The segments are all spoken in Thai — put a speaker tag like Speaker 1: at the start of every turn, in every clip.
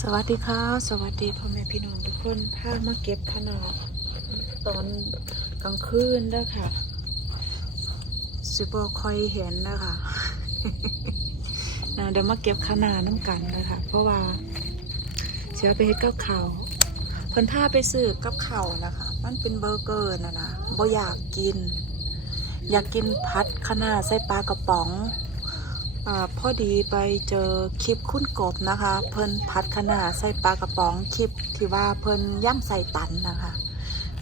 Speaker 1: สวัสดีค่ะสวัสดีพ่อแม่พี่น้องทุกคนพามาเก็บขนาดตอนกลางคืนด้อค่ะสิบอคอยเห็นนะคะนะเดี๋ยวมาเก็บขนาดน้ำกันนะคะเพราะว่าเสียไปเฮ็ดกับข้าวเพิ่นพาไปซื้อกับข้านะคะ มันเป็นเบอร์เกอร์นะนะบ่อยากกิน อยากกินพัดขนาดใส่ปลากระป๋อง อพอดีไปเจอคลิปคุ้นกบนะคะ เพิ่นพัดขนาใส่ปลากระป๋องคลิปที่ว่าเพิ่นย่ำใส่ตันนะคะ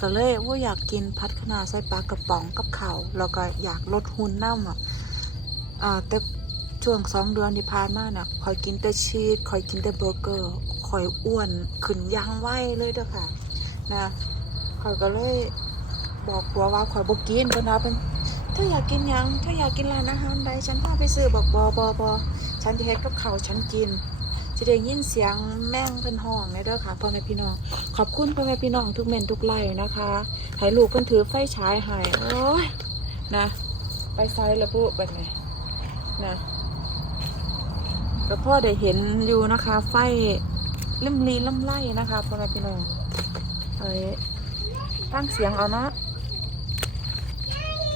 Speaker 1: ก็เลยว่าอยากกินพัดขนาใส่ปลากระป๋องกับเขาวแล้วก็อยากลดหุ่นน้ำอะแต่ช่วงสองเดือนที่ผ่านมาเนี่ยคอยกินแต่ชีสคอยกินแต่เบอร์เกอร์คอยอ้วนขึ้นอยังไวเลยเด้อค่ะนะคอยก็เลยบอกผัวว่าคอยบอกกินเพิ่นว่าเป็น ถ้าอยากกินยังถ้าอยากกินร้านอาหารใดฉันพาไปซื้อบอกบอบอบอฉันจะเฮ็ดกับเขาฉันกินจะได้ยินเสียงแม่งเพิ่นห้องเนี่ยเด้อค่ะพ่อแม่พี่น้อง ขอบคุณพ่อแม่พี่น้องทุกเม่นทุกไล่นะคะให้ลูกเพิ่นถือไฟฉายให้โอ้ยนะ ไปไซละปุ๊แบบนี้นะแล้วพ่อได้เห็นอยู่นะคะ ไฟลิ่มลีล่ำไล่นะคะพ่อแม่พี่น้องเอ้ยตั้งเสียงเอาเนาะ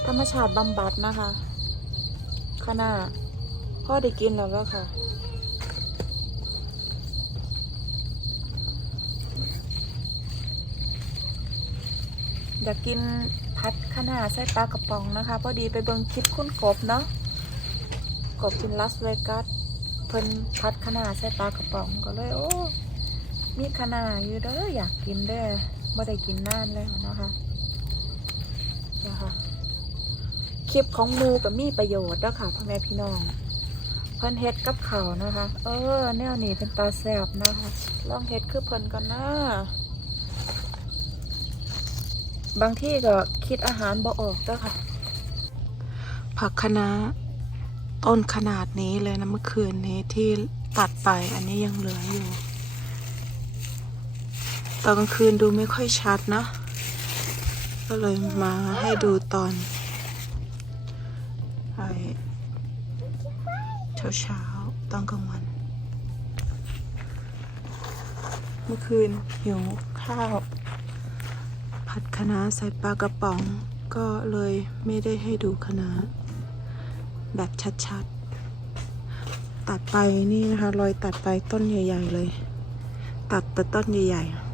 Speaker 1: ธรรมชาติบำบัดนะคะขนาพ่อได้กินแล้วแล้วค่ะ อยากกินพัดขนาใส่ปลากระป๋องนะคะ พอดีไปเบิ่งคลิปคุณกบเนาะกบกินลัสเวกัสเพิ่นพัดขนาใส่ปลากระป๋องก็เลยโอ้มีขนาอยู่เด้ออยากกินเด้อไม่ได้กินนานแล้วนะคะนะคะ ลิปของมูกับมีประโยชน์แล้วค่ะพ่อแม่พี่น้องเพิ่นเฮ็ดกับเขานะคะ เออ แนวนี้เป็นตาแสบนะคะ ลองเฮ็ดคือเพิ่นกันนะบางที่ก็คิดอาหารบ่ออกแล้วค่ะ ผักคะน้าต้นขนาดนี้เลยนะเมื่อคืนนี้ที่ตัดไปอันนี้ยังเหลืออยู่ตอนกลางคืนดูไม่ค่อยชัดนะ ก็เลยมาให้ดูตอน ไปเช้าเช้าๆตอนกลางวัน เมื่อคืนหิวข้าว ผัดคะน้าใส่ปลากระป๋อง ก็เลยไม่ได้ให้ดูคะน้าแบบชัดๆ ตัดไปนี่นะคะ รอยตัดไปต้นใหญ่ ๆ เลย ตัดแต่ต้นใหญ่ ๆ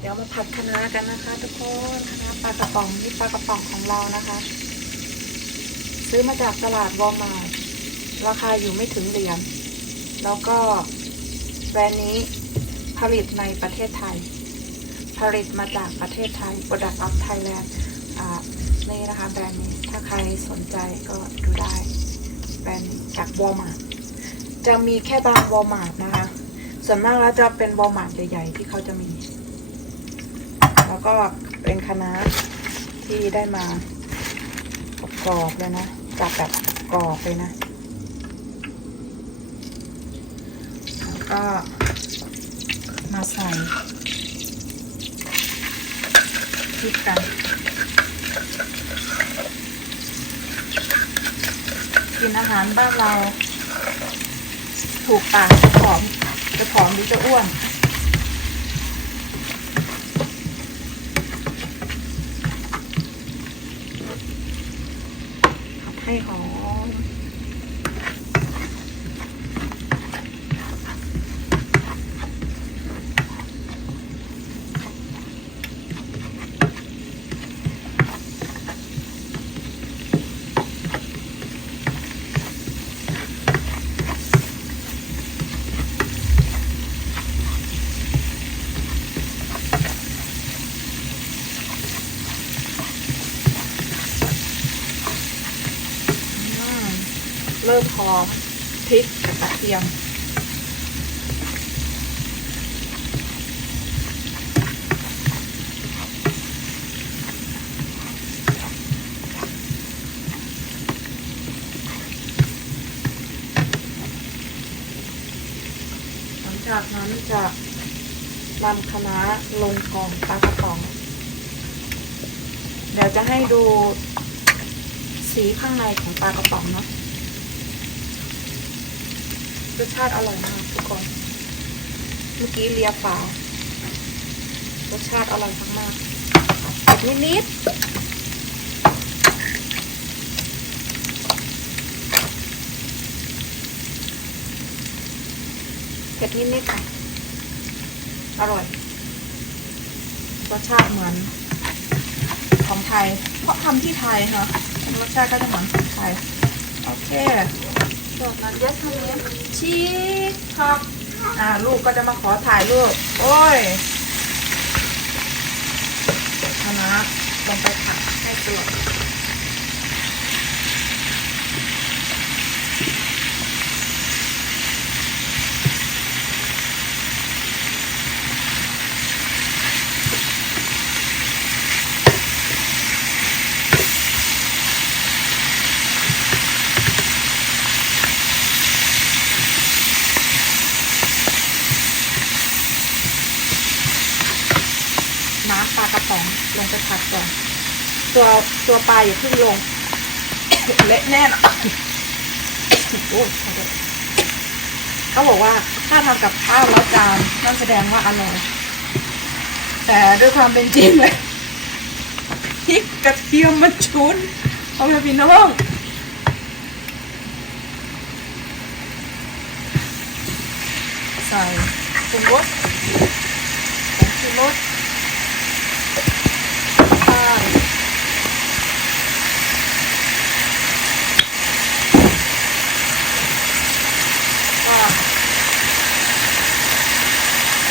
Speaker 1: เดี๋ยวมาผัดคะน้ากันนะคะ ทุกคนคะน้าปลากระป๋องนี่ปลากระป๋องของเรานะคะ ซื้อมาจากตลาดวอลมาร์ทราคาอยู่ไม่ถึงเหรียญแล้วก็แบรนด์นี้ผลิตในประเทศไทย ผลิตมาจากประเทศไทย Product of Thailand อ่านี่นะคะแบรนด์นี้ถ้าใครสนใจก็ดูได้ แบรนด์จากวอลมาร์ทจะมีแค่บางวอลมาร์ทนะคะ ส่วนมากแล้วจะเป็นวอลมาร์ทใหญ่ ๆ ที่เขาจะมี แล้วก็เป็นคณะที่ได้มากรอบเลยนะ จับแบบกรอบเลยนะ แล้วก็มาใส่พริกกันกินอาหารบ้านเรา ถูกปากจะผอม จะผอมหรือจะอ้วน ให้หอม อืม เริ่มหอมพริกกับกระเทียม หลังจากนั้นจะนำคะน้าลงกล่องปลากระป๋อง เดี๋ยวจะให้ดูสีข้างในของปลากระป๋องเนาะ รสชาติอร่อยมากทุกคน เมื่อกี้เลียฝารสชาติอร่อยมากๆเผ็ดนิดๆเผ็ดนิดๆค่ะ อร่อย รสชาติเหมือนของไทย เพราะทำที่ไทยเนาะรสชาติก็จะเหมือนของไทย โอเค จากนั้นยัดทำเนี้ชีสครับอ่าลูกก็จะมาขอถ่ายรูปโอ้ยคณะลงไปผัดให้ตลอดน้ำปลากระป๋องลงไปผัดก่อน ตัวตัวปลาอย่าเพิ่งลง เละแน่นอนโอ้ยเขาบอกว่าถ้าทำกับข้าวแล้วจานนั่นแสดงว่าอร่อย แต่ด้วยความเป็นจริงเลยพริกกระเทียมมันชุนเอาไปพี่น้องใส่ปรุงรสผงชูรสใช่ว่า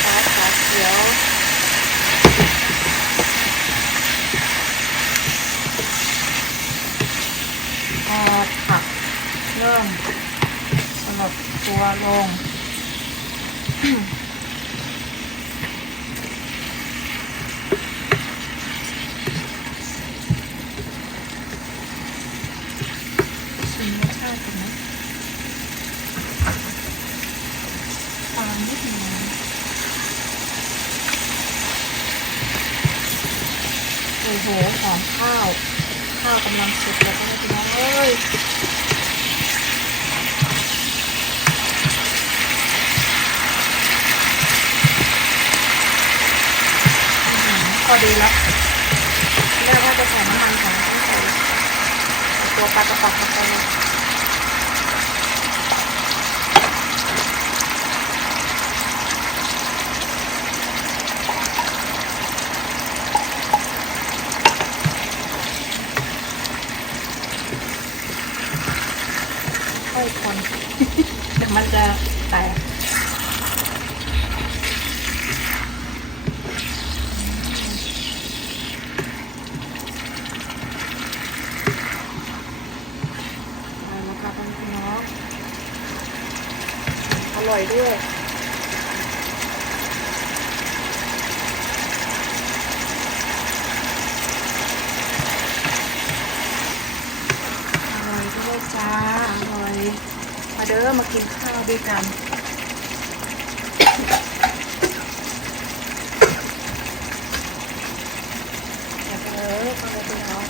Speaker 1: ซอสขาเขียวพอผักเริ่ม สลบตัวลง ชิมรสชาติกันนะตามนิดหน่อยโอ้โหหอมข้าว ข้าวกำลังสุกแล้วก็พี่น้องเอ้ยอื้อหือ พอดีแล้วแม่ว่าจะใส่น้ำมันของตัวปลากระป๋องลงไปเลย ค่อยคน เดี๋ยวมันจะแตกได้แล้วค่ะพี่น้องอ ร่อยด้วยอร่อยด้วยจ้าอร่อยมาเด้อมากินข้าวด้วยกันอยาเด้อม่พี่น้อง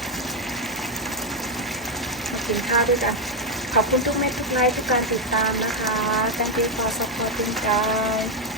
Speaker 1: มากินข้าวด้วยกัน ขอบคุณทุกเม็ดทุกไลค์ทุกการติดตามนะคะ Thank you for supporting guys